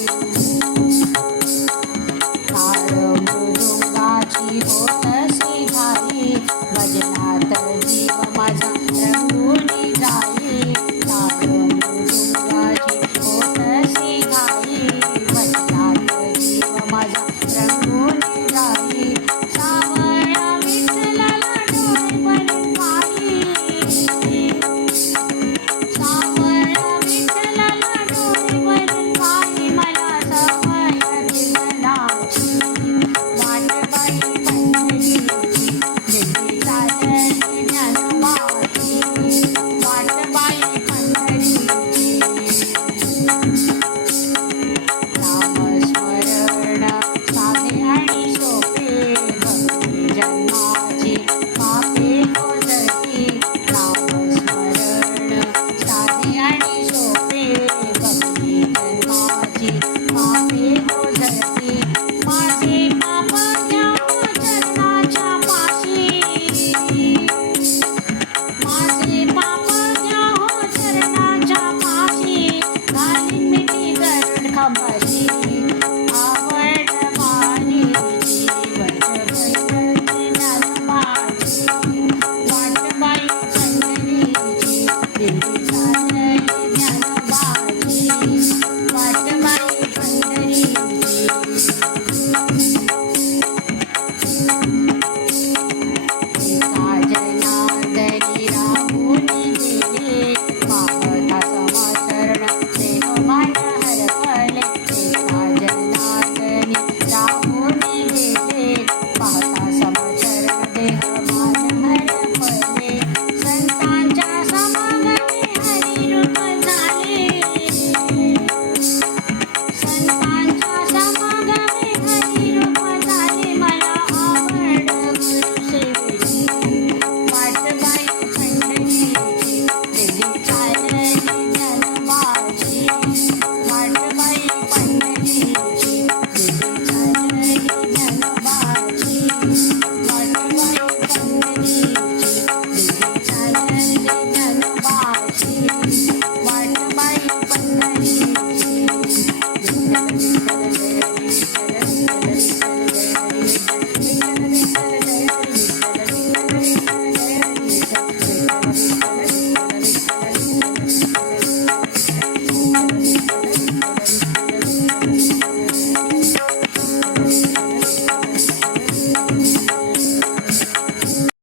Thank you. Yeah.